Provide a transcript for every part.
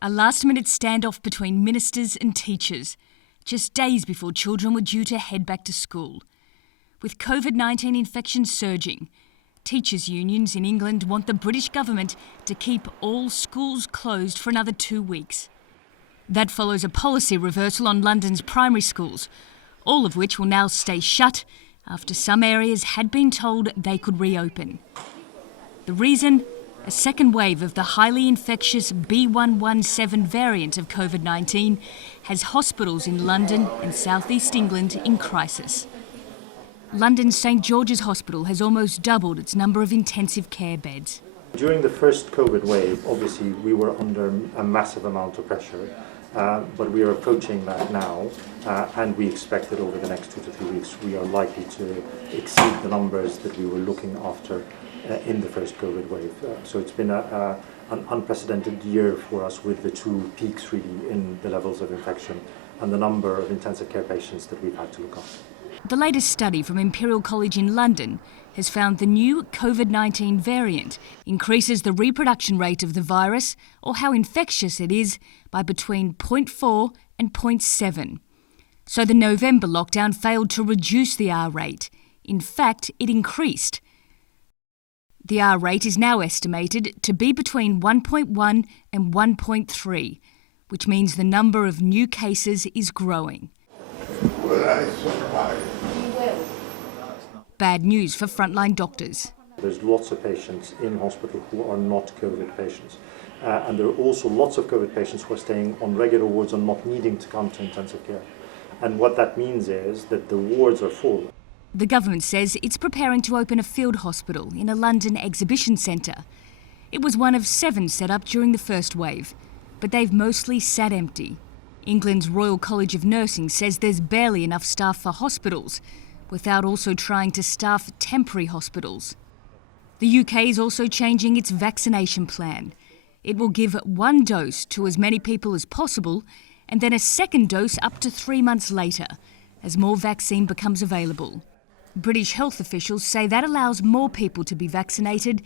A last-minute standoff between ministers and teachers, just days before children were due to head back to school. With COVID-19 infections surging, teachers' unions in England want the British government to keep all schools closed for another 2 weeks. That follows a policy reversal on London's primary schools, all of which will now stay shut after some areas had been told they could reopen. The reason? A second wave of the highly infectious B117 variant of COVID-19 has hospitals in London and South East England in crisis. London's St George's Hospital has almost doubled its number of intensive care beds. During the first COVID wave, obviously we were under a massive amount of pressure, but we are approaching that now, and we expect that over the next 2 to 3 weeks we are likely to exceed the numbers that we were looking after in the first COVID wave. So it's been an unprecedented year for us, with the two peaks really in the levels of infection and the number of intensive care patients that we've had to look after. The latest study from Imperial College in London has found the new COVID-19 variant increases the reproduction rate of the virus, or how infectious it is, by between 0.4 and 0.7. So the November lockdown failed to reduce the R rate. In fact, it increased. The R rate is now estimated to be between 1.1 and 1.3, which means the number of new cases is growing. Bad news for frontline doctors. There's lots of patients in hospital who are not COVID patients. And there are also lots of COVID patients who are staying on regular wards and not needing to come to intensive care. And what that means is that the wards are full. The government says it's preparing to open a field hospital in a London exhibition centre. It was one of 7 set up during the first wave, but they've mostly sat empty. England's Royal College of Nursing says there's barely enough staff for hospitals, without also trying to staff temporary hospitals. The UK is also changing its vaccination plan. It will give 1 dose to as many people as possible, and then a second dose up to 3 months later, as more vaccine becomes available. British health officials say that allows more people to be vaccinated,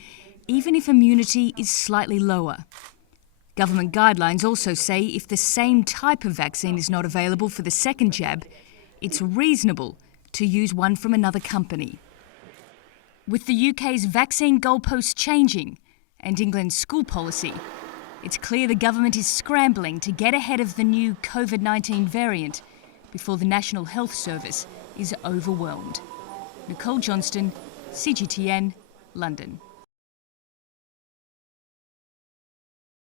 even if immunity is slightly lower. Government guidelines also say if the same type of vaccine is not available for the second jab, it's reasonable to use one from another company. With the UK's vaccine goalposts changing and England's school policy, it's clear the government is scrambling to get ahead of the new COVID-19 variant before the National Health Service is overwhelmed. Nicole Johnston, CGTN, London.